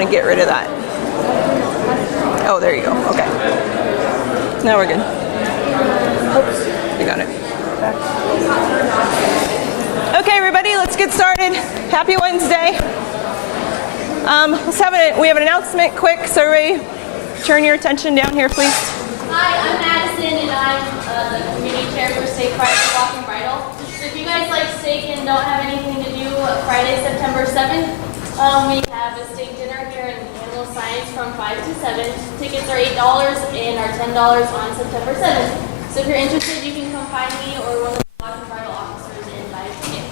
want to get rid of that. Oh, there you go. Okay. Now we're good. Oops, you got it. Okay, everybody, let's get started. Happy Wednesday. We have an announcement quick, so everybody turn your attention down here, please. Hi, I'm Madison, and I'm the community chair for Steak Friday Walking Bridal. So if you guys like steak and don't have anything to do, Friday, September 7th, we have a steak dinner here in Animal Science from 5 to 7. Tickets are $8 and are $10 on September 7th. So if you're interested, you can come find me or one of the Walking Bridal officers and buy a ticket.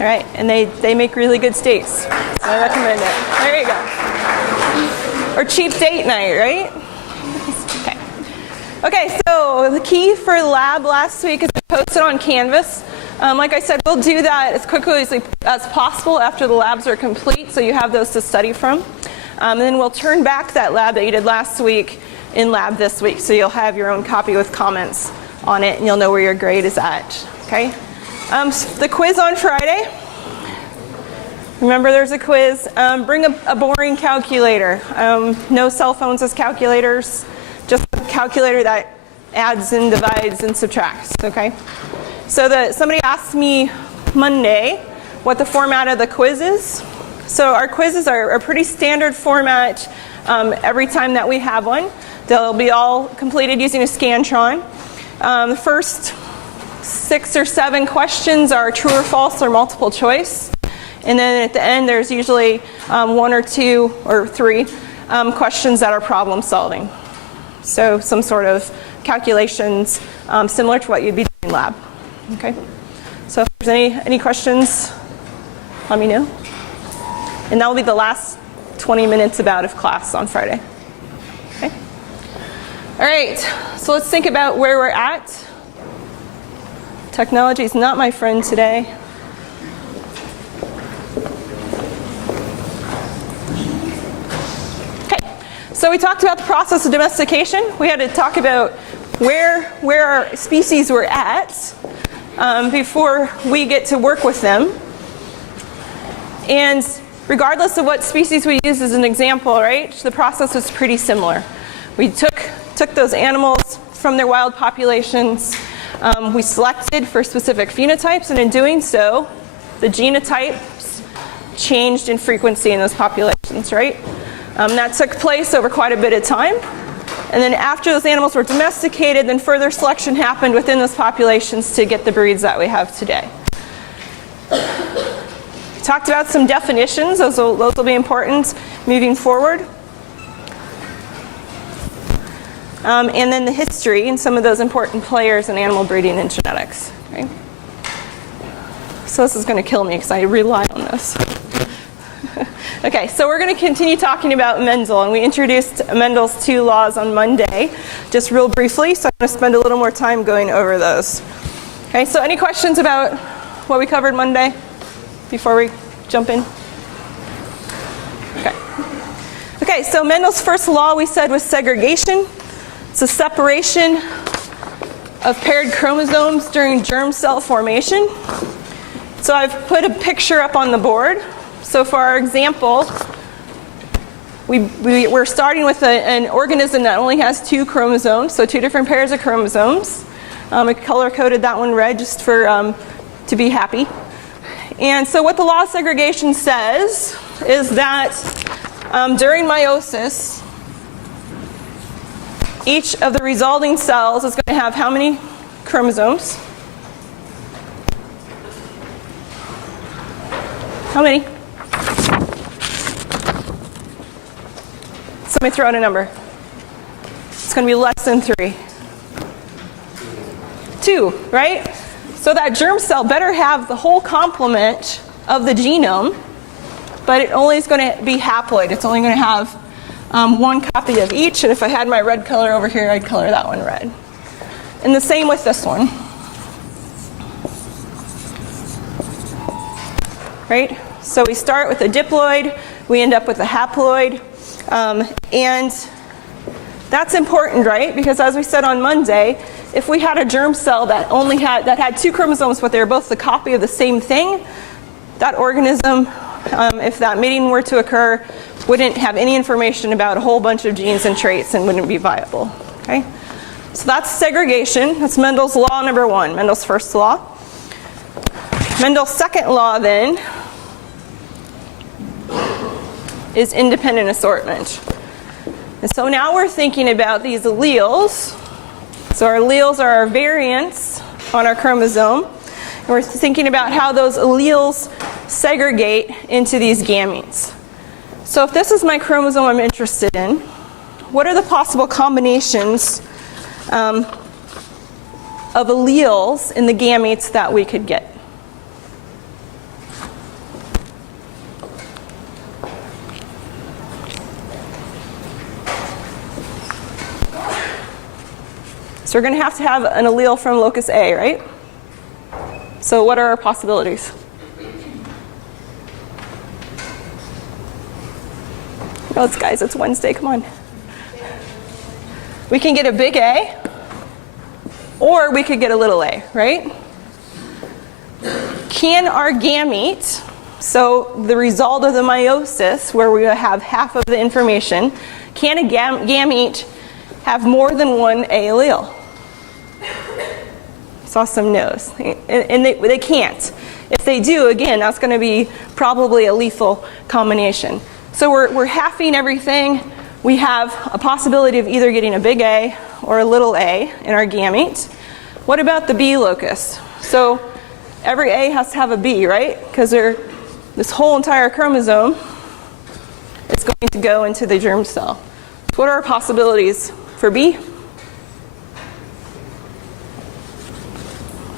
All right, and they make really good steaks. So I recommend it. There you go. Or cheap date night, right? Okay, so the key for lab last week is to post it on Canvas. Like I said, we'll do that as quickly as possible after the labs are complete, so you have those to study from. And then we'll turn back that lab that you did last week in lab this week, so you'll have your own copy with comments on it, and you'll know where your grade is at. Okay. The quiz on Friday. Remember, there's a quiz. Bring a boring calculator. No cell phones as calculators. Just a calculator that adds and divides and subtracts, okay? So somebody asked me Monday what the format of the quiz is. So our quizzes are a pretty standard format every time that we have one. They'll be all completed using a Scantron. The first 6 or 7 questions are true or false or multiple choice. And then at the end, there's usually 1 or 2 or 3 questions that are problem solving. So some sort of calculations similar to what you'd be doing in lab. Okay. So if there's any questions, let me know. And that will be the last 20 minutes about of class on Friday. Okay. All right. So let's think about where we're at. Technology is not my friend today. So we talked about the process of domestication. We had to talk about where our species were at before we get to work with them. And regardless of what species we use as an example, right, the process was pretty similar. We took those animals from their wild populations. We selected for specific phenotypes, and in doing so, the genotypes changed in frequency in those populations, right? That took place over quite a bit of time. And then after those animals were domesticated, then further selection happened within those populations to get the breeds that we have today. We talked about some definitions. Those will be important moving forward. And then the history and some of those important players in animal breeding and genetics. Okay? So this is going to kill me because I rely on this. Okay, so we're going to continue talking about Mendel, and we introduced Mendel's 2 laws on Monday, just real briefly, so I'm going to spend a little more time going over those. Okay, so any questions about what we covered Monday before we jump in? Okay, so Mendel's first law we said was segregation. It's a separation of paired chromosomes during germ cell formation. So I've put a picture up on the board. So for our example, we're starting with an organism that only has 2 chromosomes, so 2 different pairs of chromosomes. I color-coded that one red just for to be happy. And so what the law of segregation says is that during meiosis, each of the resulting cells is going to have how many chromosomes? How many? Somebody throw out a number. It's going to be less than 3. 2, right? So that germ cell better have the whole complement of the genome, but it only is going to be haploid. It's only going to have 1 copy of each, and if I had my red color over here, I'd color that one red. And the same with this one. Right? So we start with a diploid, we end up with a haploid, and that's important, right? Because as we said on Monday, if we had a germ cell that had 2 chromosomes, but they were both the copy of the same thing, that organism if that mating were to occur, wouldn't have any information about a whole bunch of genes and traits and wouldn't be viable. Okay? So that's segregation. That's Mendel's law number 1, Mendel's first law. Mendel's second law then is independent assortment. And so now we're thinking about these alleles. So our alleles are our variants on our chromosome. And we're thinking about how those alleles segregate into these gametes. So if this is my chromosome I'm interested in, what are the possible combinations of alleles in the gametes that we could get? So we're going to have an allele from locus A, right? So what are our possibilities? Oh, guys, it's Wednesday, come on. We can get a big A, or we could get a little a, right? Can our gamete, so the result of the meiosis, where we have half of the information, can a gamete have more than one A allele? Saw some no's. And they can't. If they do, again, that's going to be probably a lethal combination. So we're halving everything. We have a possibility of either getting a big A or a little a in our gamete. What about the B locus? So every A has to have a B, right? Because this whole entire chromosome is going to go into the germ cell. So what are our possibilities for B?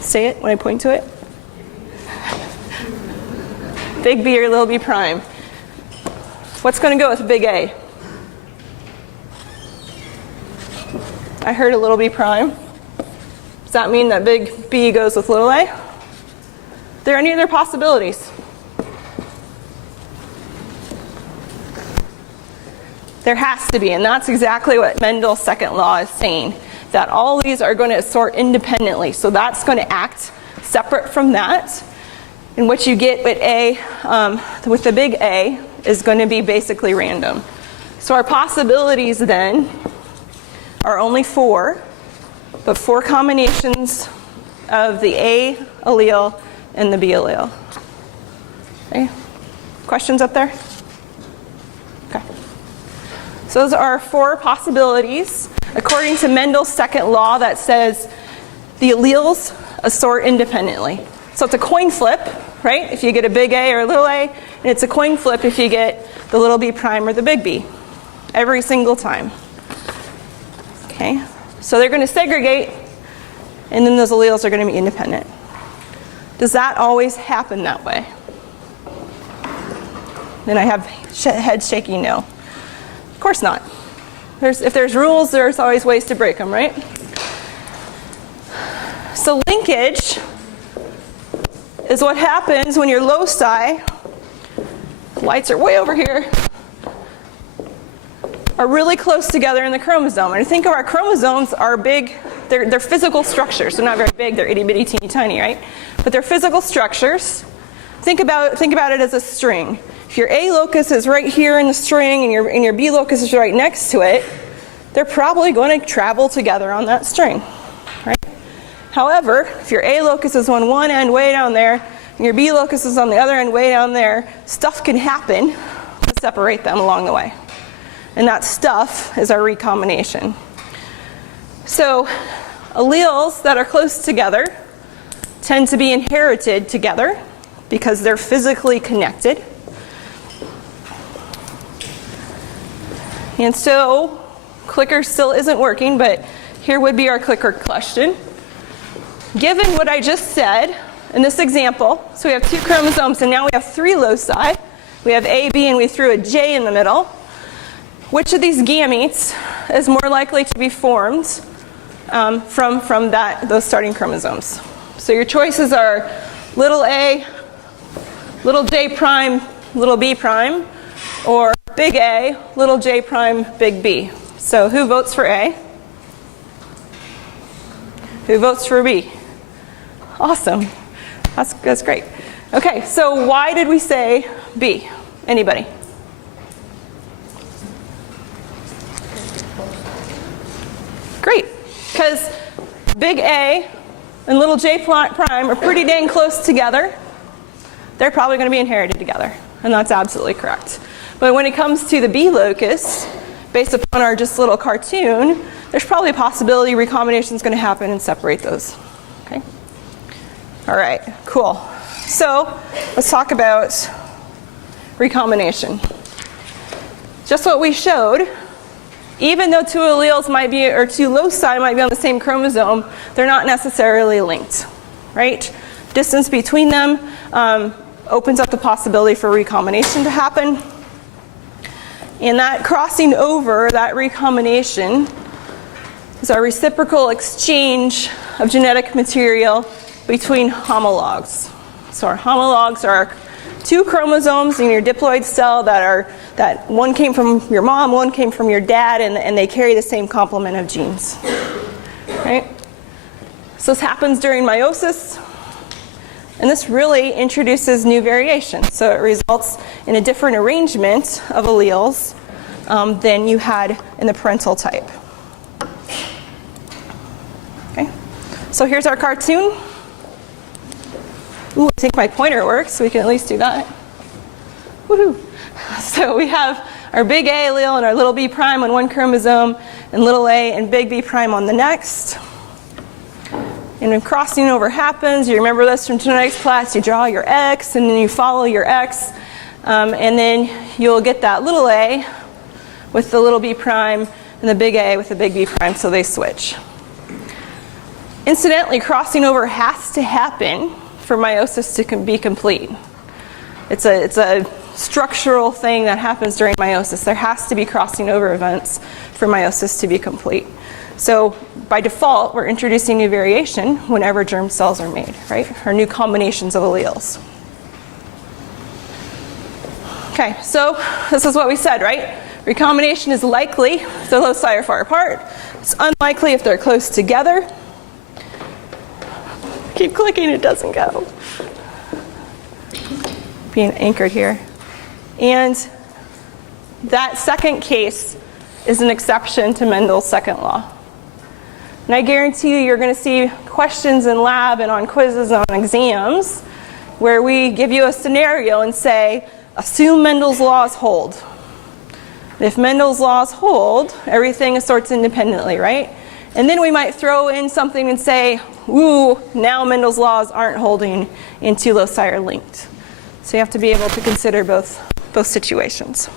Say it when I point to it. Big B or little b prime. What's going to go with big A? I heard a little b prime. Does that mean that big B goes with little a? Are there any other possibilities? There has to be, and that's exactly what Mendel's second law is saying, that all these are going to assort independently. So that's going to act separate from that. And what you get with A, with the big A, is going to be basically random. So our possibilities then are only 4, but 4 combinations of the A allele and the B allele. Okay. Questions up there? Okay. So those are 4 possibilities according to Mendel's second law that says the alleles assort independently. So it's a coin flip, right? If you get a big A or a little a, and it's a coin flip if you get the little b prime or the big B, every single time. Okay, so they're going to segregate, and then those alleles are going to be independent. Does that always happen that way? Then I have head shaking no. Of course not. If there's rules, there's always ways to break them, right? So linkage is what happens when your loci, lights are way over here, are really close together in the chromosome. And think of our chromosomes are big, they're physical structures. They're not very big, they're itty bitty teeny tiny, right? But they're physical structures. Think about it as a string. If your A locus is right here in the string and your B locus is right next to it, they're probably going to travel together on that string, right? However, if your A locus is on one end way down there and your B locus is on the other end way down there, stuff can happen to separate them along the way. And that stuff is our recombination. So alleles that are close together tend to be inherited together because they're physically connected. And so clicker still isn't working, but here would be our clicker question. Given what I just said in this example, so we have 2 chromosomes and now we have 3 loci. We have A, B, and we threw a J in the middle. Which of these gametes is more likely to be formed from those starting chromosomes? So your choices are little a, little j prime, little b prime, or big A, little j prime, big B. So who votes for A? Who votes for B? Awesome. That's great. Okay, so why did we say B? Anybody? Great, because big A and little j prime are pretty dang close together. They're probably going to be inherited together, and that's absolutely correct. But when it comes to the B locus, based upon our just little cartoon, there's probably a possibility recombination is going to happen and separate those. Okay? All right, cool. So let's talk about recombination. Just what we showed, even though two alleles might be, or two loci might be on the same chromosome, they're not necessarily linked, right? Distance between them opens up the possibility for recombination to happen. And that crossing over, that recombination, is a reciprocal exchange of genetic material between homologs. So our homologs are two chromosomes in your diploid cell that one came from your mom, one came from your dad, and they carry the same complement of genes. Right? So this happens during meiosis, and this really introduces new variation. So it results in a different arrangement of alleles than you had in the parental type. Okay? So here's our cartoon. Ooh, I think my pointer works, so we can at least do that. Woohoo! So we have our big A allele and our little B prime on one chromosome, and little a and big B prime on the next. And when crossing over happens, you remember this from genetics class, you draw your X, and then you follow your X, and then you'll get that little a with the little B prime, and the big A with the big B prime, so they switch. Incidentally, crossing over has to happen for meiosis to be complete. It's a structural thing that happens during meiosis. There has to be crossing over events for meiosis to be complete. So by default, we're introducing new variation whenever germ cells are made, right? Or new combinations of alleles. Okay, so this is what we said, right? Recombination is likely if the loci are far apart. It's unlikely if they're close together. Keep clicking, it doesn't go. Being anchored here. And that second case is an exception to Mendel's second law. And I guarantee you're going to see questions in lab and on quizzes and on exams where we give you a scenario and say, assume Mendel's laws hold. And if Mendel's laws hold, everything sorts independently, right? And then we might throw in something and say, ooh, now Mendel's laws aren't holding and two loci are linked. So you have to be able to consider both situations.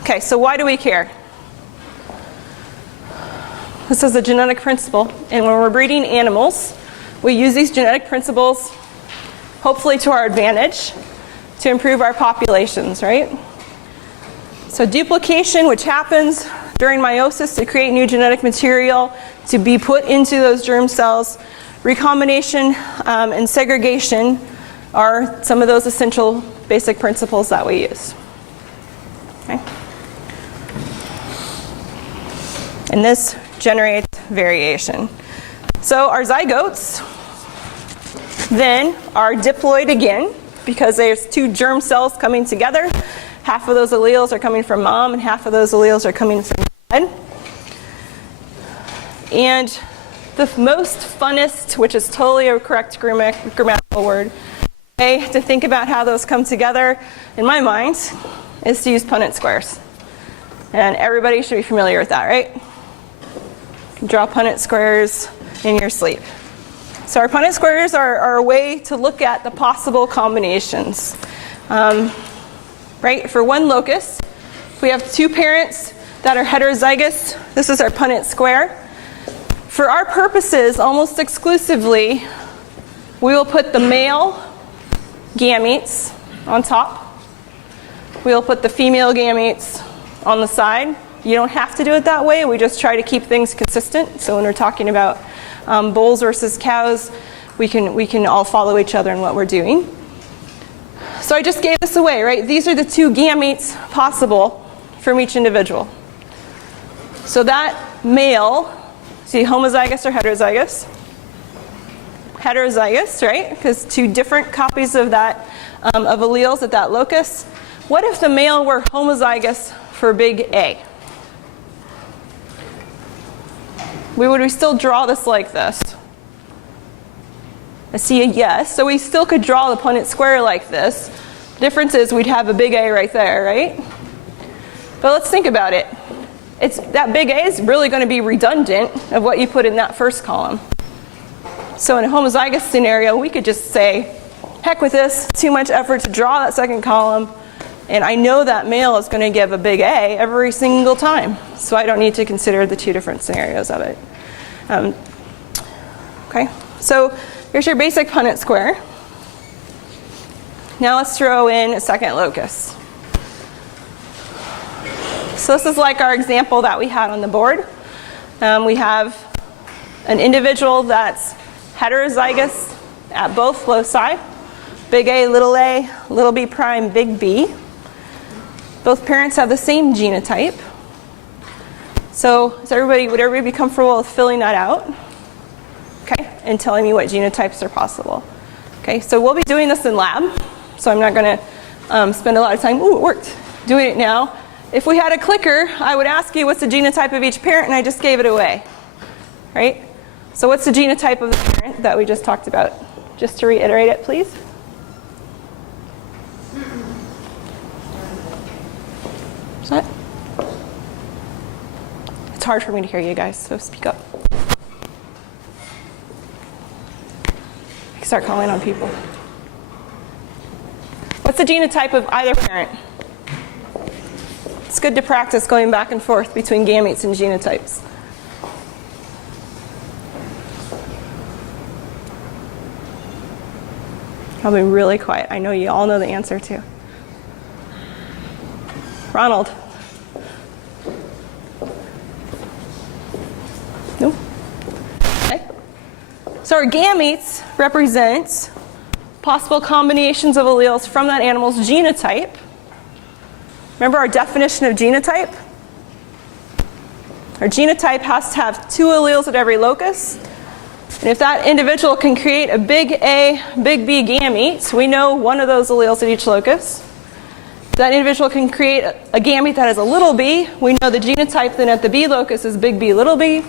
Okay, so why do we care? This is a genetic principle, and when we're breeding animals, we use these genetic principles, hopefully to our advantage, to improve our populations, right? So duplication, which happens during meiosis to create new genetic material to be put into those germ cells, recombination and segregation are some of those essential basic principles that we use. Okay? And this generates variation. So our zygotes then are diploid again because there's two germ cells coming together. Half of those alleles are coming from mom and half of those alleles are coming from dad. And the most funnest, which is totally a correct grammatical word, way to think about how those come together, in my mind, is to use Punnett squares. And everybody should be familiar with that, right? You can draw Punnett squares in your sleep. So our Punnett squares are a way to look at the possible combinations. Right? For one locus, if we have two parents that are heterozygous, this is our Punnett square. For our purposes, almost exclusively, we will put the male gametes on top. We will put the female gametes on the side. You don't have to do it that way. We just try to keep things consistent. So when we're talking about bulls versus cows, we can all follow each other in what we're doing. So I just gave this away, right? These are the two gametes possible from each individual. So that male, see, homozygous or heterozygous? heterozygous, right? Because two different copies of that, of alleles at that locus. What if the male were homozygous for big A? Would we still draw this like this? I see a yes, so we still could draw the Punnett square like this. The difference is we'd have a big A right there, right? But let's think about it. That big A is really going to be redundant of what you put in that first column. So in a homozygous scenario, we could just say, heck with this, too much effort to draw that second column, and I know that male is going to give a big A every single time, so I don't need to consider the two different scenarios of it. Okay, so here's your basic Punnett square. Now let's throw in a second locus. So this is like our example that we had on the board. We have an individual that's heterozygous at both loci, big A, little b prime, big B. Both parents have the same genotype. So would everybody be comfortable with filling that out? Okay, and telling me what genotypes are possible. Okay, so we'll be doing this in lab, so I'm not going to spend a lot of time, ooh, it worked, doing it now. If we had a clicker, I would ask you what's the genotype of each parent, and I just gave it away, right? So what's the genotype of the parent that we just talked about? Just to reiterate it, please. Is that? It's hard for me to hear you guys, so speak up. I can start calling on people. What's the genotype of either parent? It's good to practice going back and forth between gametes and genotypes. I'll be really quiet. I know you all know the answer too. Ronald. No? Okay. So our gametes represent possible combinations of alleles from that animal's genotype. Remember our definition of genotype? Our genotype has to have two alleles at every locus. And if that individual can create a big A, big B gamete, we know one of those alleles at each locus. If that individual can create a gamete that has a little b, we know the genotype then at the B locus is big B, little b.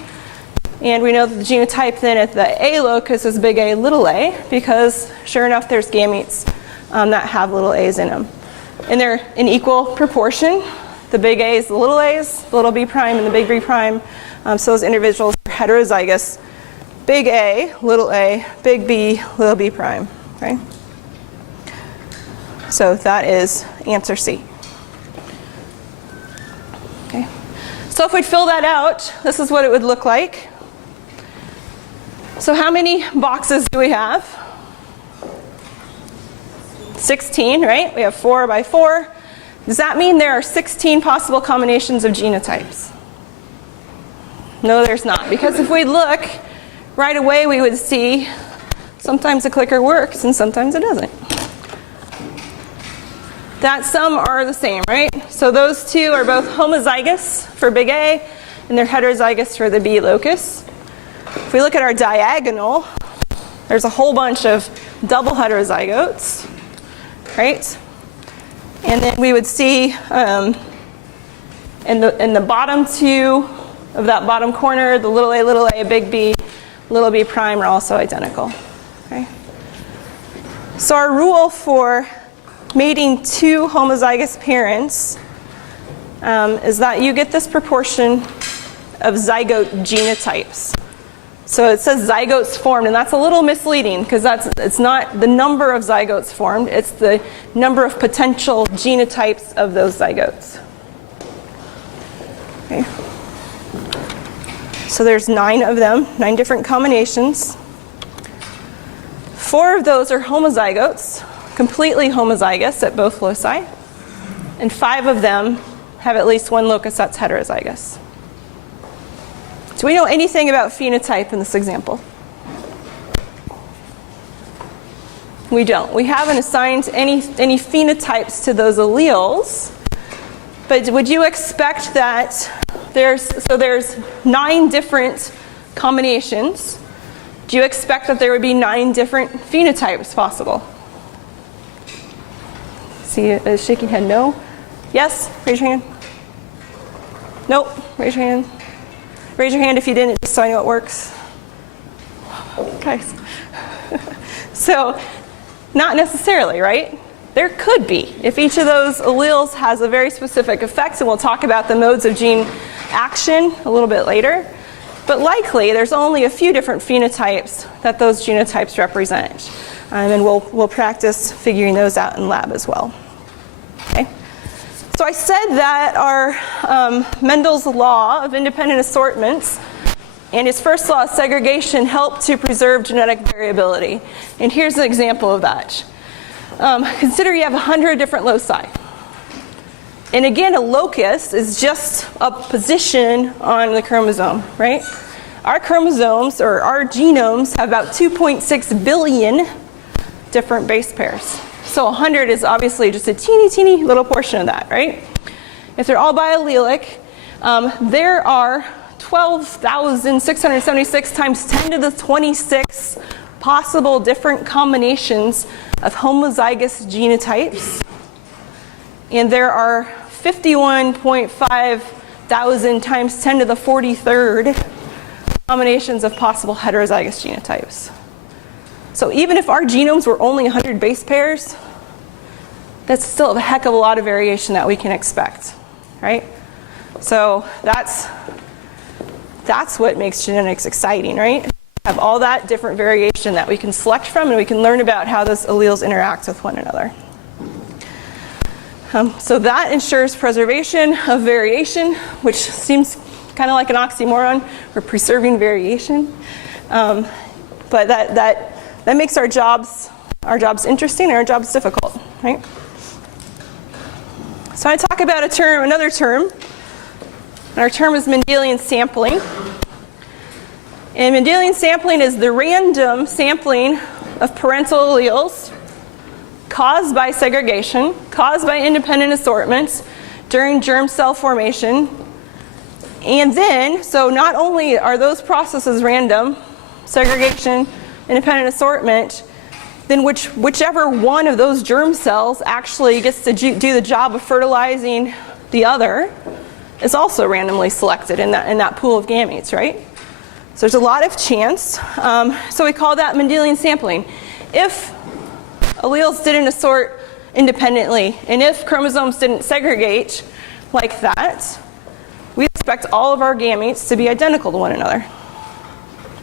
And we know that the genotype then at the A locus is big A, little a, because sure enough there's gametes that have little a's in them. And they're in equal proportion. The big A's, the little a's, the little b prime and the big B prime. So those individuals are heterozygous. Big A, big B, little b prime, right? So that is answer C. Okay. So if we'd fill that out, this is what it would look like. So how many boxes do we have? 16, right? We have 4 by 4. Does that mean there are 16 possible combinations of genotypes? No, there's not. Because if we look, right away we would see sometimes the clicker works and sometimes it doesn't. That some are the same, right? So those two are both homozygous for big A and they're heterozygous for the B locus. If we look at our diagonal, there's a whole bunch of double heterozygotes, right? And then we would see in the bottom two of that bottom corner, the little a, big B, little b prime are also identical. Okay? So our rule for mating two homozygous parents is that you get this proportion of zygote genotypes. So it says zygotes formed, and that's a little misleading because it's not the number of zygotes formed, it's the number of potential genotypes of those zygotes. Okay. So there's 9 of them, 9 different combinations. 4 of those are homozygotes, completely homozygous at both loci, and 5 of them have at least one locus that's heterozygous. Do we know anything about phenotype in this example? We don't. We haven't assigned any phenotypes to those alleles, but would you expect that there's 9 different combinations, do you expect that there would be 9 different phenotypes possible? See a shaking head, no? Yes? Raise your hand. Nope, raise your hand. Raise your hand if you didn't, just so I know it works. Guys. So, not necessarily, right? There could be, if each of those alleles has a very specific effect, and we'll talk about the modes of gene action a little bit later. But likely, there's only a few different phenotypes that those genotypes represent. And we'll practice figuring those out in lab as well. Okay? So I said that our Mendel's law of independent assortments and his first law of segregation helped to preserve genetic variability. And here's an example of that. Consider you have 100 different loci. And again, a locus is just a position on the chromosome, right? Our chromosomes, or our genomes, have about 2.6 billion different base pairs. So 100 is obviously just a teeny, teeny little portion of that, right? If they're all biallelic, there are 12,676 times 10 to the 26 possible different combinations of homozygous genotypes. And there are 51.5 thousand times 10 to the 43rd combinations of possible heterozygous genotypes. So even if our genomes were only 100 base pairs, that's still a heck of a lot of variation that we can expect, right? So that's what makes genetics exciting, right? Have all that different variation that we can select from, and we can learn about how those alleles interact with one another. So that ensures preservation of variation, which seems kind of like an oxymoron. We're preserving variation, but that makes our jobs interesting and our jobs difficult, right? So I talk about another term, and our term is Mendelian sampling. And Mendelian sampling is the random sampling of parental alleles caused by segregation, caused by independent assortments during germ cell formation. And then, so not only are those processes random, segregation, independent assortment, then whichever one of those germ cells actually gets to do the job of fertilizing the other is also randomly selected in that pool of gametes, right? So there's a lot of chance. So we call that Mendelian sampling. If alleles didn't assort independently, and if chromosomes didn't segregate like that, we expect all of our gametes to be identical to one another,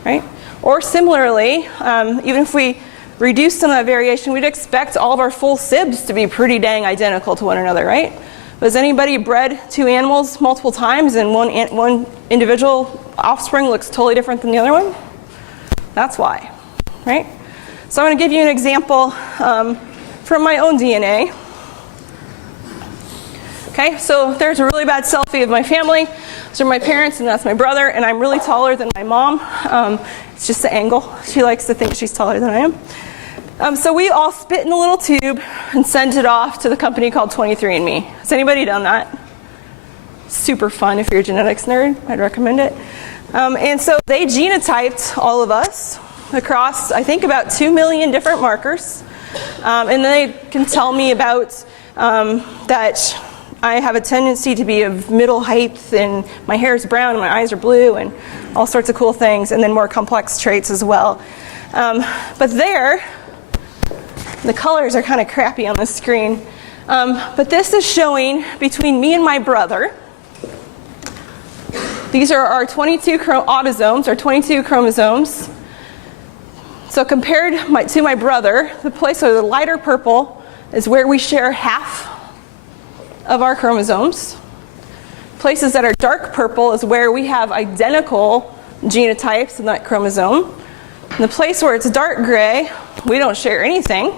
right? Or similarly, even if we reduce some of that variation, we'd expect all of our full sibs to be pretty dang identical to one another, right? But has anybody bred 2 animals multiple times and one individual offspring looks totally different than the other one? That's why, right? So I'm going to give you an example from my own DNA. Okay, so there's a really bad selfie of my family. Those are my parents, and that's my brother, and I'm really taller than my mom. It's just the angle. She likes to think she's taller than I am. So we all spit in a little tube and sent it off to the company called 23andMe. Has anybody done that? Super fun if you're a genetics nerd. I'd recommend it. And so they genotyped all of us across, I think, about 2 million different markers. And they can tell me about that I have a tendency to be of middle height, and my hair is brown, and my eyes are blue, and all sorts of cool things, and then more complex traits as well. But there, the colors are kind of crappy on the screen. But this is showing between me and my brother. These are our 22 autosomes, our 22 chromosomes. So compared to my brother, the place where the lighter purple is where we share half of our chromosomes. Places that are dark purple is where we have identical genotypes in that chromosome. And the place where it's dark gray, we don't share anything.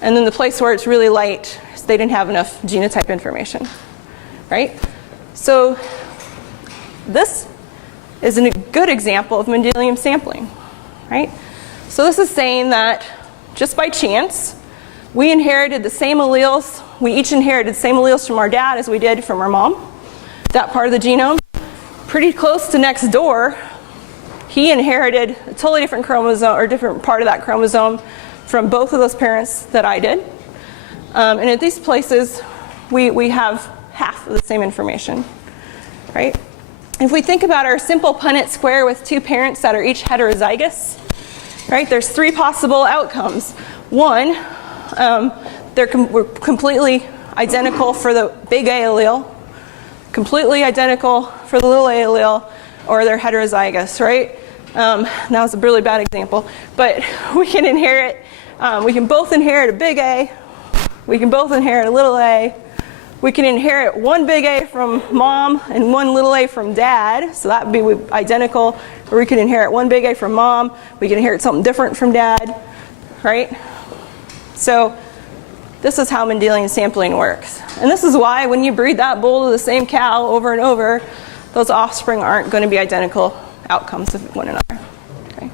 And then the place where it's really light, they didn't have enough genotype information, right? So this is a good example of Mendelian sampling, right? So this is saying that just by chance, we inherited the same alleles. We each inherited the same alleles from our dad as we did from our mom. That part of the genome. Pretty close to next door, he inherited a totally different chromosome, or different part of that chromosome, from both of those parents that I did. And at these places, we have half of the same information, right? If we think about our simple Punnett square with two parents that are each heterozygous, right, there's three possible outcomes. One, we're completely identical for the big A allele, completely identical for the little a allele, or they're heterozygous, right? That was a really bad example, but we can inherit, we can both inherit a big A, we can both inherit a little a, we can inherit one big A from mom and one little a from dad, so that would be identical, or we can inherit one big A from mom, we can inherit something different from dad, right? So this is how Mendelian sampling works. And this is why when you breed that bull to the same cow over and over, those offspring aren't going to be identical outcomes of one another. Okay.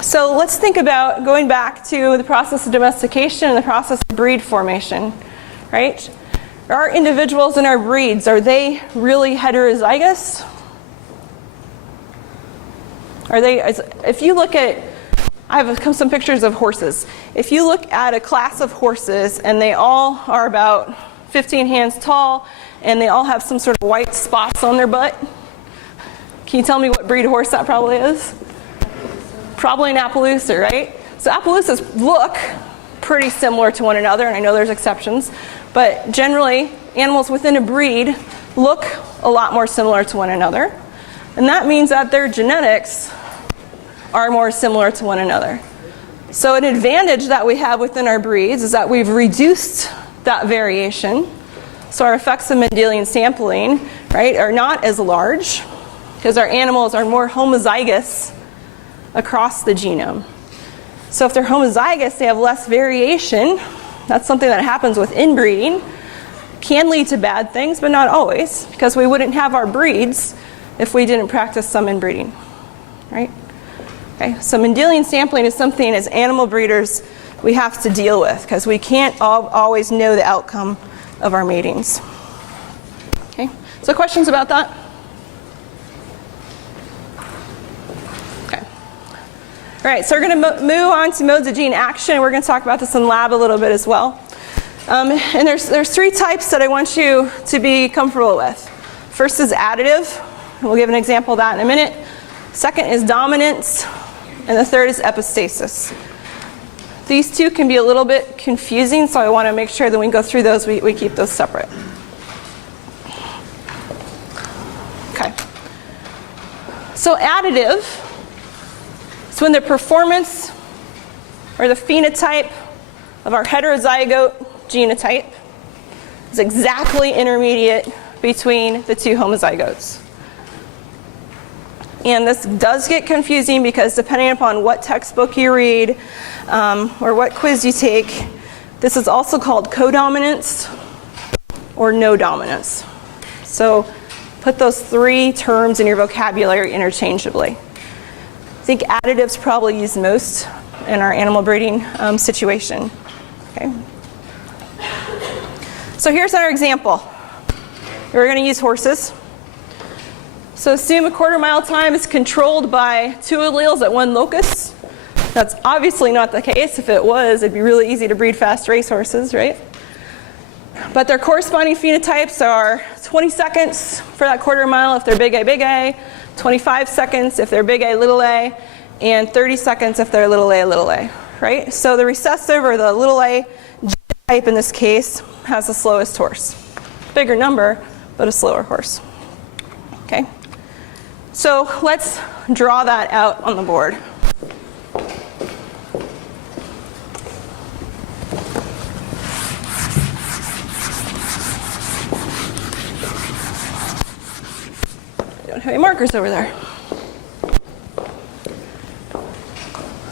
So let's think about going back to the process of domestication and the process of breed formation, right? Our individuals in our breeds, are they really heterozygous? Are they, if you look at, I have some pictures of horses. If you look at a class of horses and they all are about 15 hands tall and they all have some sort of white spots on their butt, can you tell me what breed of horse that probably is? Probably an Appaloosa, right? So Appaloosas look pretty similar to one another, and I know there's exceptions, but generally animals within a breed look a lot more similar to one another, and that means that their genetics are more similar to one another. So an advantage that we have within our breeds is that we've reduced that variation. So our effects of Mendelian sampling, right, are not as large because our animals are more homozygous across the genome. So if they're homozygous, they have less variation. That's something that happens with inbreeding. Can lead to bad things, but not always, because we wouldn't have our breeds if we didn't practice some inbreeding, right? Okay, so Mendelian sampling is something as animal breeders we have to deal with because we can't always know the outcome of our matings. Okay, so questions about that? Okay. All right, so we're going to move on to modes of gene action. We're going to talk about this in lab a little bit as well. And there's three types that I want you to be comfortable with. First is additive. We'll give an example of that in a minute. Second is dominance. And the third is epistasis. These two can be a little bit confusing, so I want to make sure that when we go through those, we keep those separate. Okay. So additive is when the performance or the phenotype of our heterozygote genotype is exactly intermediate between the two homozygotes. And this does get confusing because depending upon what textbook you read or what quiz you take, this is also called codominance or no dominance. So put those three terms in your vocabulary interchangeably. I think additives probably used most in our animal breeding situation. Okay. So here's our example. We're going to use horses. So assume a quarter-mile time is controlled by two alleles at one locus. That's obviously not the case. If it was, it'd be really easy to breed fast racehorses, right? But their corresponding phenotypes are 20 seconds for that quarter mile if they're big A, 25 seconds if they're big A, little a, and 30 seconds if they're little a, right? So the recessive or the little a genotype in this case has the slowest horse. Bigger number, but a slower horse. Okay? So let's draw that out on the board. I don't have any markers over there.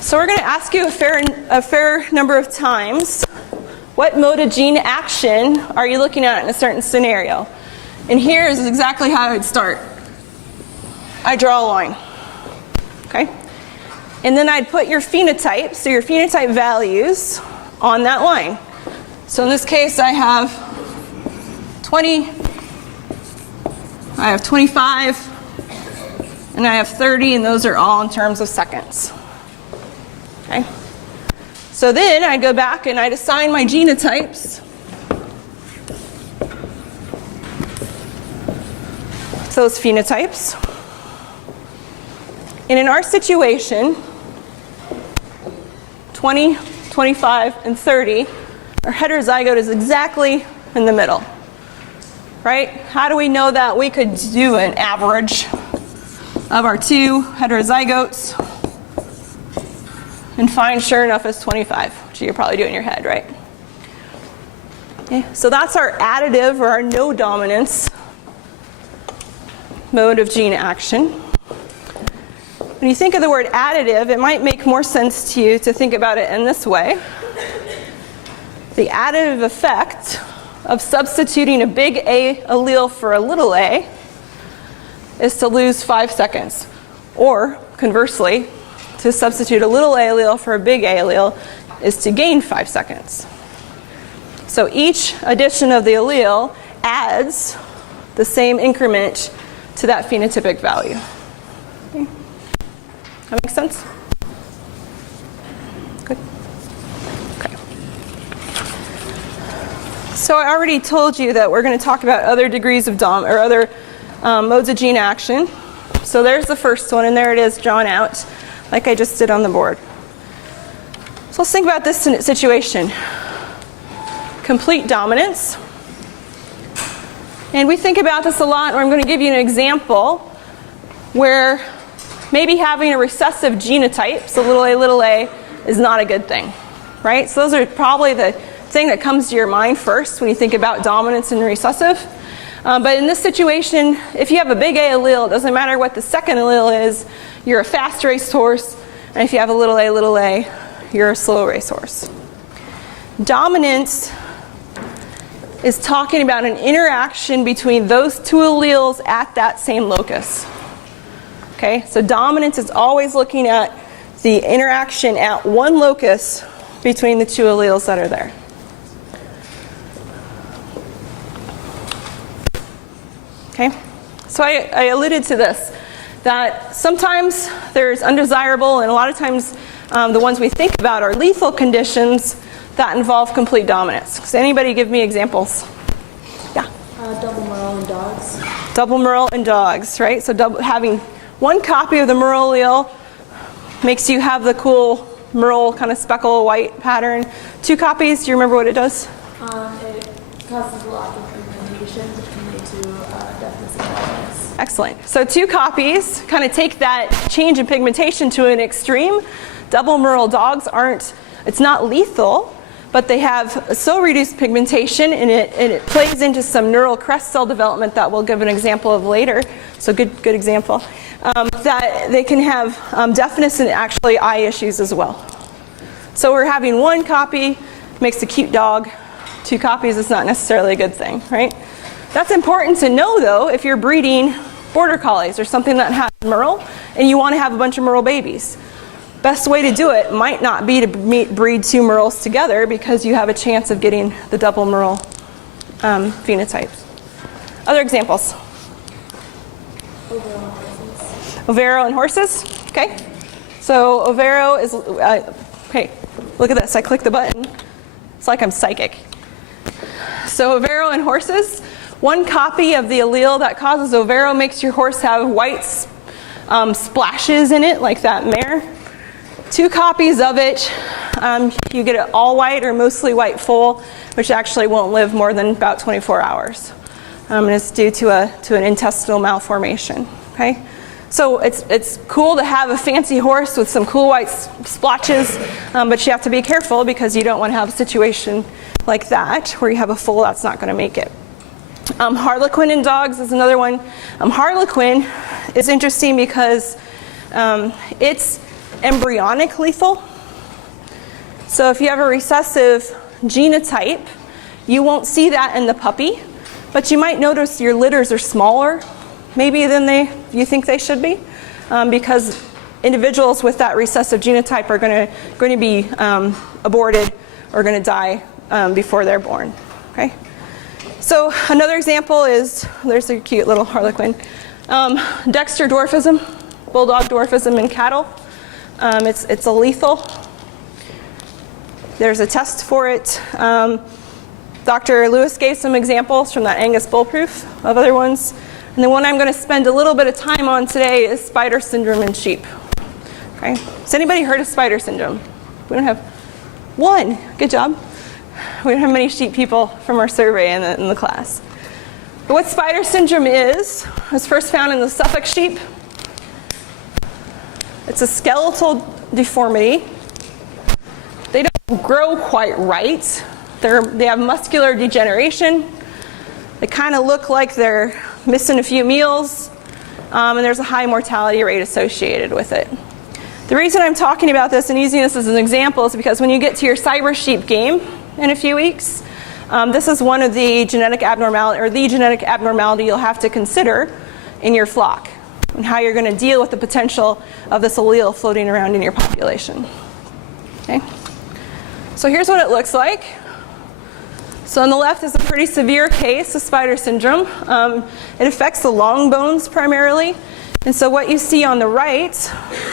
So we're going to ask you a fair number of times, what mode of gene action are you looking at in a certain scenario? And here is exactly how I would start. I draw a line, okay? And then I'd put your phenotype, so your phenotype values, on that line. So in this case, I have 20, I have 25, and I have 30, and those are all in terms of seconds. Okay? So then I'd go back and I'd assign my genotypes. So those phenotypes. And in our situation, 20, 25, and 30, our heterozygote is exactly in the middle. Right? How do we know that? We could do an average of our two heterozygotes and find, sure enough, it's 25, which you probably do in your head, right? Okay, so that's our additive or our no dominance mode of gene action. When you think of the word additive, it might make more sense to you to think about it in this way. The additive effect of substituting a big A allele for a little a is to lose 5 seconds. Or, conversely, to substitute a little a allele for a big A allele is to gain 5 seconds. So each addition of the allele adds the same increment to that phenotypic value. Okay. That makes sense? Good. Okay. So I already told you that we're going to talk about other degrees of other modes of gene action. So there's the first one, and there it is drawn out, like I just did on the board. So let's think about this situation. Complete dominance. And we think about this a lot, and I'm going to give you an example where maybe having a recessive genotype, so little a, is not a good thing, right? So those are probably the thing that comes to your mind first when you think about dominance and recessive. But in this situation, if you have a big A allele, it doesn't matter what the second allele is, you're a fast racehorse, and if you have a little a, you're a slow racehorse. Dominance is talking about an interaction between those two alleles at that same locus. Okay, so dominance is always looking at the interaction at one locus between the two alleles that are there. Okay, so I alluded to this, that sometimes there's undesirable, and a lot of times the ones we think about are lethal conditions that involve complete dominance. Does anybody give me examples? Yeah? Double Merle in dogs. Double Merle in dogs, right? So having one copy of the Merle allele makes you have the cool Merle kind of speckle white pattern. 2 copies, do you remember what it does? It causes lots of pigmentation, which can lead to deafness and blindness. Excellent. So 2 copies kind of take that change in pigmentation to an extreme. Double Merle dogs it's not lethal, but they have so reduced pigmentation, and it plays into some neural crest cell development that we'll give an example of later. So good example. That they can have deafness and actually eye issues as well. So we're having 1 copy, makes a cute dog. 2 copies is not necessarily a good thing, right? That's important to know, though, if you're breeding border collies or something that has Merle, and you want to have a bunch of Merle babies. Best way to do it might not be to breed 2 Merles together, because you have a chance of getting the double Merle phenotypes. Other examples? Overo and horses. Okay. So Overo is, hey, look at this. I click the button. It's like I'm psychic. So Overo and horses, 1 copy of the allele that causes Overo makes your horse have white splashes in it, like that mare. 2 copies of it, you get it all white or mostly white foal, which actually won't live more than about 24 hours. And it's due to an intestinal malformation. Okay, so it's cool to have a fancy horse with some cool white splotches, but you have to be careful, because you don't want to have a situation like that where you have a foal that's not going to make it. Harlequin in dogs is another one. Harlequin is interesting because it's embryonic lethal. So if you have a recessive genotype, you won't see that in the puppy, but you might notice your litters are smaller maybe than you think they should be, because individuals with that recessive genotype are going to be aborted or going to die before they're born. Okay. So another example is, there's a cute little harlequin. Dexter dwarfism. bulldog dwarfism in cattle. It's a lethal. There's a test for it. Dr. Lewis gave some examples from that Angus bull proof of other ones. And the one I'm going to spend a little bit of time on today is spider syndrome in sheep. Okay. Has anybody heard of spider syndrome? We don't have one. Good job. We don't have many sheep people from our survey in the class. But what spider syndrome is first found in the Suffolk sheep. It's a skeletal deformity. They don't grow quite right. They have muscular degeneration. They kind of look like they're missing a few meals, and there's a high mortality rate associated with it. The reason I'm talking about this and using this as an example is because when you get to your cyber sheep game in a few weeks, this is one of the genetic abnormality, or the genetic abnormality you'll have to consider in your flock, and how you're going to deal with the potential of this allele floating around in your population. Okay? So here's what it looks like. So on the left is a pretty severe case of spider syndrome. It affects the long bones primarily. And so what you see on the right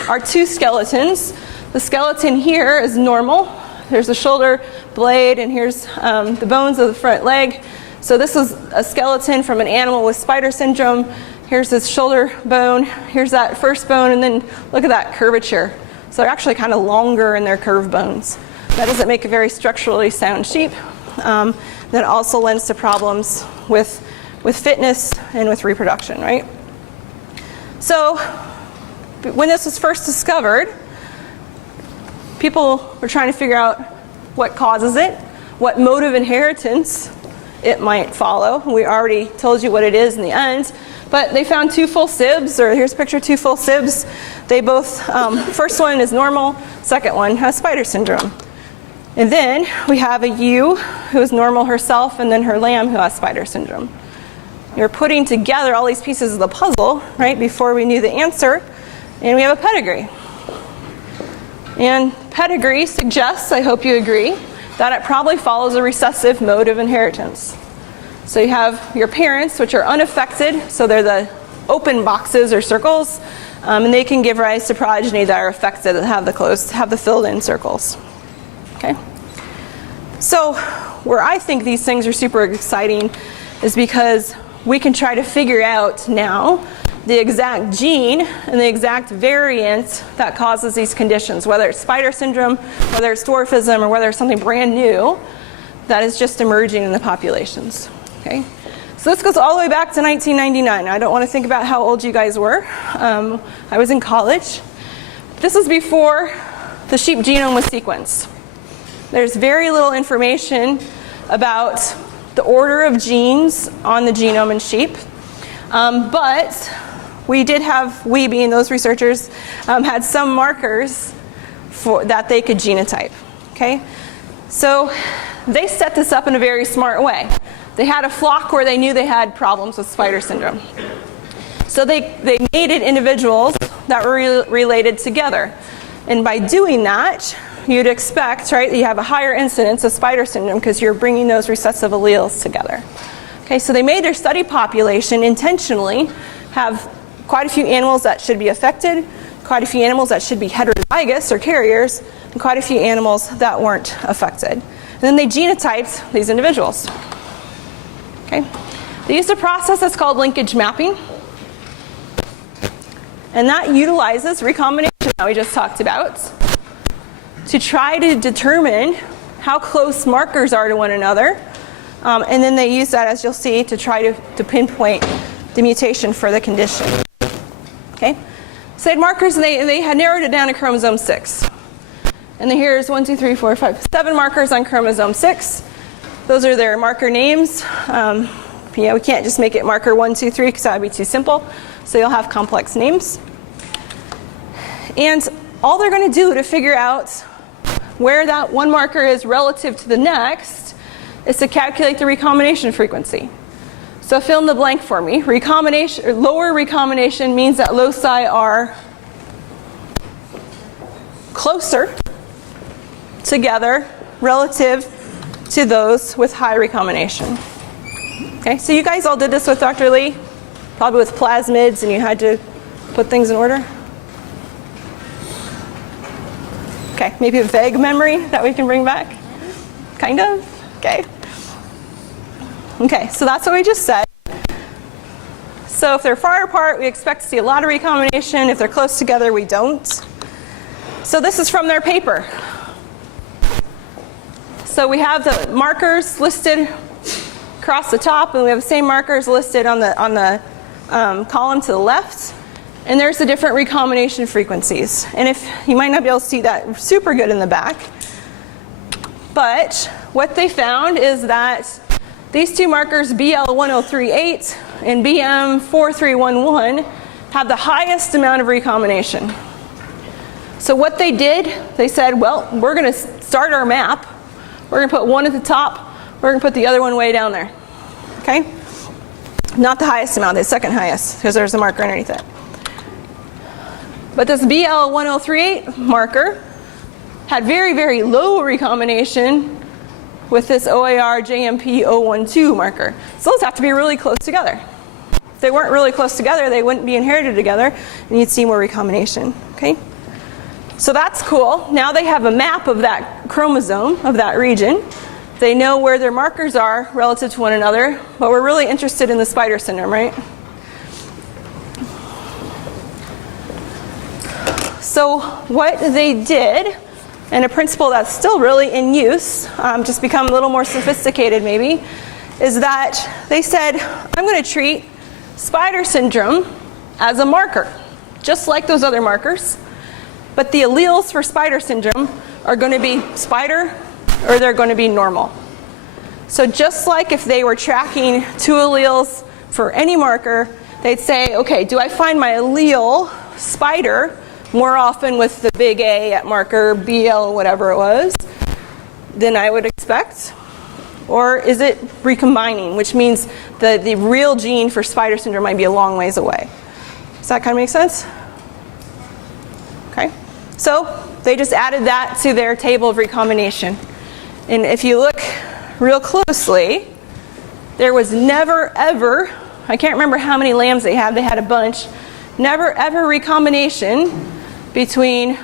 are two skeletons. The skeleton here is normal. There's a shoulder blade, and here's the bones of the front leg. So this is a skeleton from an animal with spider syndrome. Here's this shoulder bone. Here's that first bone, and then look at that curvature. So they're actually kind of longer in their curved bones. That doesn't make a very structurally sound sheep. That also lends to problems with fitness and with reproduction, right? So when this was first discovered, people were trying to figure out what causes it, what mode of inheritance it might follow. We already told you what it is in the end, but they found two full sibs, or here's a picture of two full sibs. They both, first one is normal, second one has spider syndrome. And then we have a ewe who is normal herself, and then her lamb who has spider syndrome. You're putting together all these pieces of the puzzle, right, before we knew the answer, and we have a pedigree. And pedigree suggests, I hope you agree, that it probably follows a recessive mode of inheritance. So you have your parents, which are unaffected, so they're the open boxes or circles, and they can give rise to progeny that are affected and have the filled-in circles. Okay. So where I think these things are super exciting is because we can try to figure out now the exact gene and the exact variant that causes these conditions, whether it's spider syndrome, whether it's dwarfism, or whether it's something brand new that is just emerging in the populations. Okay. So this goes all the way back to 1999. I don't want to think about how old you guys were. I was in college. This is before the sheep genome was sequenced. There's very little information about the order of genes on the genome in sheep. But we being those researchers, had some markers that they could genotype. Okay? So they set this up in a very smart way. They had a flock where they knew they had problems with spider syndrome. So they mated individuals that were related together. And by doing that, you'd expect, right, that you have a higher incidence of spider syndrome because you're bringing those recessive alleles together. Okay, so they made their study population intentionally have quite a few animals that should be affected, quite a few animals that should be heterozygous or carriers, and quite a few animals that weren't affected. And then they genotyped these individuals. Okay, they used a process that's called linkage mapping, and that utilizes recombination that we just talked about to try to determine how close markers are to one another. And then they use that, as you'll see, to try to pinpoint the mutation for the condition. Okay? So they had markers, and they had narrowed it down to chromosome 6. And then here's 1, 2, 3, 4, 5, 7 markers on chromosome 6. Those are their marker names. We can't just make it marker 1, 2, 3 because that would be too simple. So you'll have complex names. And all they're going to do to figure out where that one marker is relative to the next is to calculate the recombination frequency. So fill in the blank for me. Lower recombination means that loci are closer together relative to those with high recombination. Okay, so you guys all did this with Dr. Lee, probably with plasmids, and you had to put things in order? Okay, maybe a vague memory that we can bring back? Kind of? Okay. Okay, so that's what we just said. So if they're far apart, we expect to see a lot of recombination. If they're close together, we don't. So this is from their paper. So we have the markers listed across the top, and we have the same markers listed on the column to the left. And there's the different recombination frequencies. And if you might not be able to see that super good in the back, but what they found is that these two markers, BL1038 and BM4311, have the highest amount of recombination. So what they did, they said, well, we're going to start our map. We're going to put one at the top. We're going to put the other one way down there. Okay? Not the highest amount, the second highest, because there's a marker underneath it. But this BL1038 marker had very, very low recombination with this OAR JMP012 marker. So those have to be really close together. If they weren't really close together, they wouldn't be inherited together, and you'd see more recombination. Okay? So that's cool. Now they have a map of that chromosome, of that region. They know where their markers are relative to one another, but we're really interested in the spider syndrome, right? So what they did, and a principle that's still really in use, just become a little more sophisticated maybe, is that they said, I'm going to treat spider syndrome as a marker, just like those other markers, but the alleles for spider syndrome are going to be spider or they're going to be normal. So just like if they were tracking two alleles for any marker, they'd say, okay, do I find my allele spider more often with the big A at marker BL, whatever it was, than I would expect? Or is it recombining, which means the real gene for spider syndrome might be a long ways away? Does that kind of make sense? Okay. So they just added that to their table of recombination. And if you look real closely, there was never, ever, I can't remember how many lambs they had a bunch, never, ever recombination between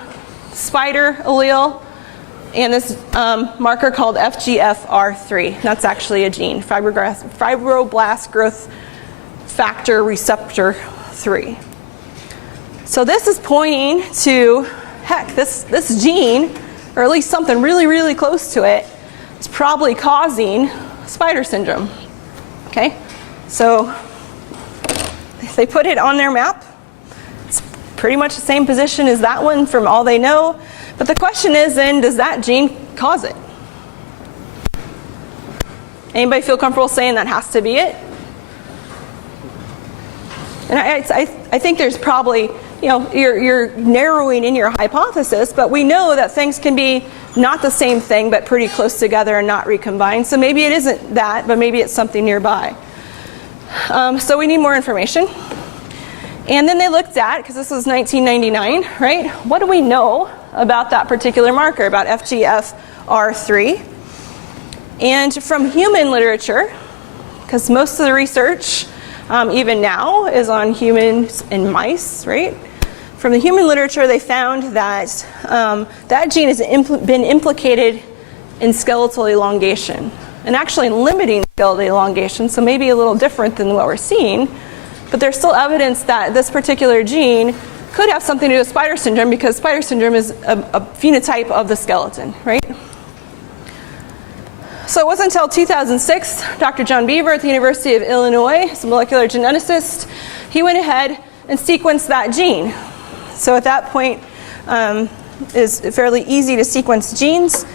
spider allele and this marker called FGFR3. That's actually a gene, fibroblast growth factor receptor 3. So this is pointing to, heck, this gene, or at least something really, really close to it, is probably causing spider syndrome. Okay? So they put it on their map. It's pretty much the same position as that one from all they know. But the question is then, does that gene cause it? Anybody feel comfortable saying that has to be it? And I think there's probably, you're narrowing in your hypothesis, but we know that things can be not the same thing, but pretty close together and not recombined. So maybe it isn't that, but maybe it's something nearby. So we need more information. And then they looked at, because this was 1999, right? What do we know about that particular marker, about FGFR3? And from human literature, because most of the research, even now, is on humans and mice, right? From the human literature, they found that that gene has been implicated in skeletal elongation, and actually in limiting skeletal elongation, so maybe a little different than what we're seeing. But there's still evidence that this particular gene could have something to do with spider syndrome, because spider syndrome is a phenotype of the skeleton, right? So it wasn't until 2006, Dr. John Beaver at the University of Illinois, a molecular geneticist, he went ahead and sequenced that gene. So at that point, it's fairly easy to sequence genes,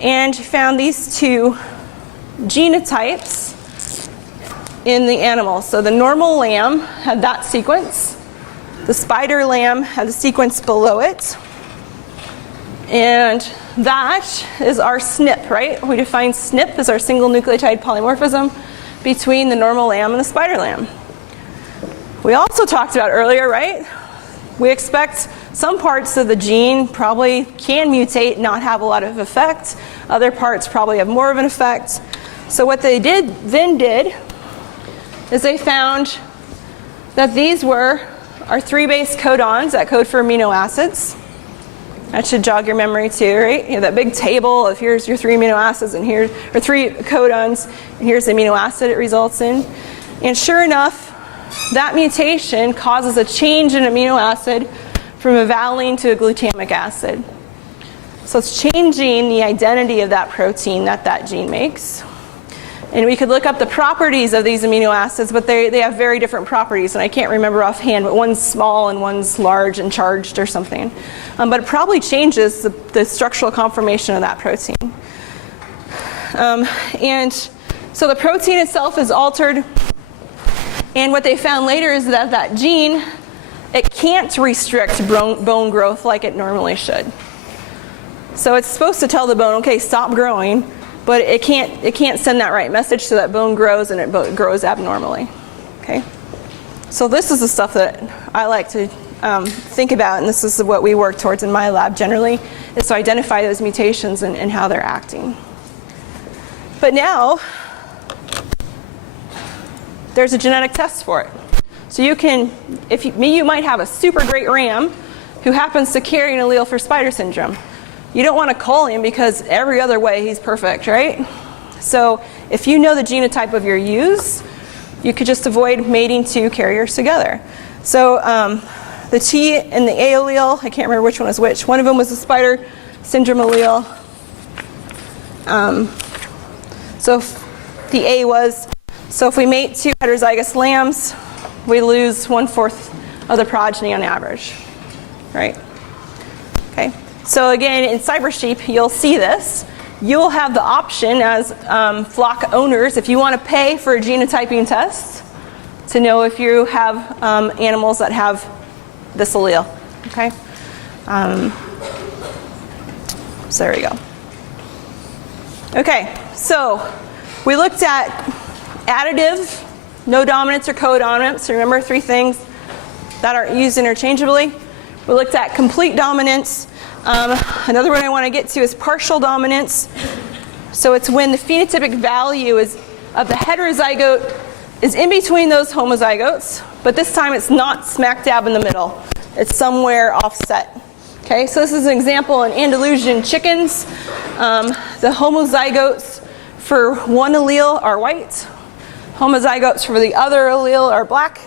and found these two genotypes in the animal. So the normal lamb had that sequence. The spider lamb had the sequence below it. And that is our SNP, right? We define SNP as our single nucleotide polymorphism between the normal lamb and the spider lamb. We also talked about earlier, right? We expect some parts of the gene probably can mutate, not have a lot of effect. Other parts probably have more of an effect. So what they did is they found that these were our 3 base codons that code for amino acids. That should jog your memory too, right? You have that big table of here's your 3 amino acids and here's, or 3 codons, and here's the amino acid it results in. And sure enough, that mutation causes a change in amino acid from a valine to a glutamic acid. So it's changing the identity of that protein that that gene makes. And we could look up the properties of these amino acids, but they have very different properties, and I can't remember offhand, but one's small and one's large and charged or something. But it probably changes the structural conformation of that protein. And so the protein itself is altered, and what they found later is that that gene, it can't restrict bone growth like it normally should. So it's supposed to tell the bone, okay, stop growing, but it can't send that right message, so that bone grows and it grows abnormally. Okay? So this is the stuff that I like to think about, and this is what we work towards in my lab generally, is to identify those mutations and how they're acting. But now, there's a genetic test for it. So you can, you might have a super great ram who happens to carry an allele for spider syndrome. You don't want to call him because every other way he's perfect, right? So if you know the genotype of your ewes, you could just avoid mating 2 carriers together. So the T and the A allele, I can't remember which one was which. One of them was the spider syndrome allele. So the A was, so if we mate 2 heterozygous lambs, we lose 1/4 of the progeny on average, right? Okay. So again, in cyber sheep, you'll see this. You'll have the option as flock owners, if you want to pay for a genotyping test, to know if you have animals that have this allele. Okay. So there we go. Okay. So we looked at additive, no dominance or co-dominance. Remember 3 things that are used interchangeably. We looked at complete dominance. Another one I want to get to is partial dominance. So it's when the phenotypic value of the heterozygote is in between those homozygotes, but this time it's not smack dab in the middle. It's somewhere offset. Okay, so this is an example in Andalusian chickens. The homozygotes for one allele are white. Homozygotes for the other allele are black.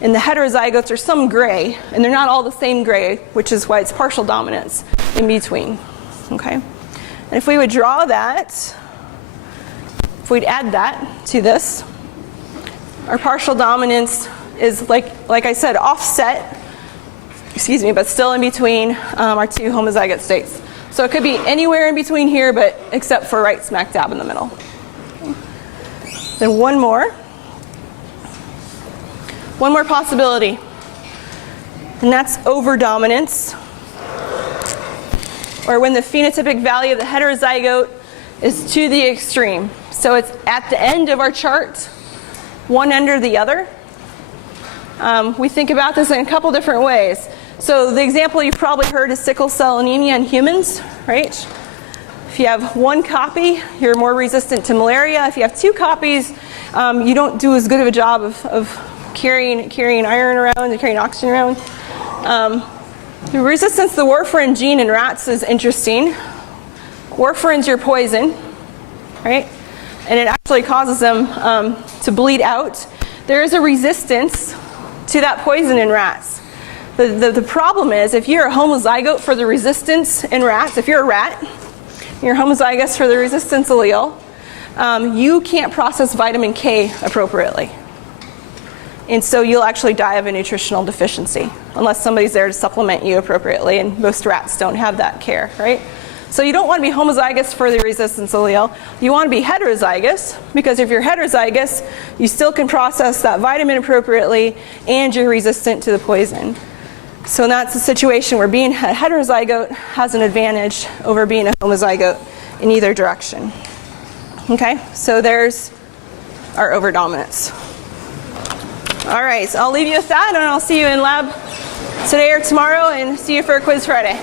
And the heterozygotes are some gray, and they're not all the same gray, which is why it's partial dominance in between. Okay? And if we would draw that, if we'd add that to this, our partial dominance is, like I said, offset, but still in between our 2 homozygote states. So it could be anywhere in between here, but except for right smack dab in the middle. Okay. Then one more possibility, and that's overdominance, or when the phenotypic value of the heterozygote is to the extreme. So it's at the end of our chart, one end or the other. We think about this in a couple different ways. So the example you've probably heard is sickle cell anemia in humans, right? If you have 1 copy, you're more resistant to malaria. If you have 2 copies, you don't do as good of a job of carrying iron around and carrying oxygen around. The resistance to the warfarin gene in rats is interesting. Warfarin's your poison, right? And it actually causes them to bleed out. There is a resistance to that poison in rats. The problem is, if you're a homozygote for the resistance in rats, if you're a rat, you're homozygous for the resistance allele, you can't process vitamin K appropriately. And so you'll actually die of a nutritional deficiency unless somebody's there to supplement you appropriately, and most rats don't have that care, right? So you don't want to be homozygous for the resistance allele. You want to be heterozygous, because if you're heterozygous, you still can process that vitamin appropriately and you're resistant to the poison. So that's a situation where being a heterozygote has an advantage over being a homozygote in either direction. Okay, so there's our overdominance. All right, so I'll leave you with that, and I'll see you in lab today or tomorrow, and see you for a quiz Friday.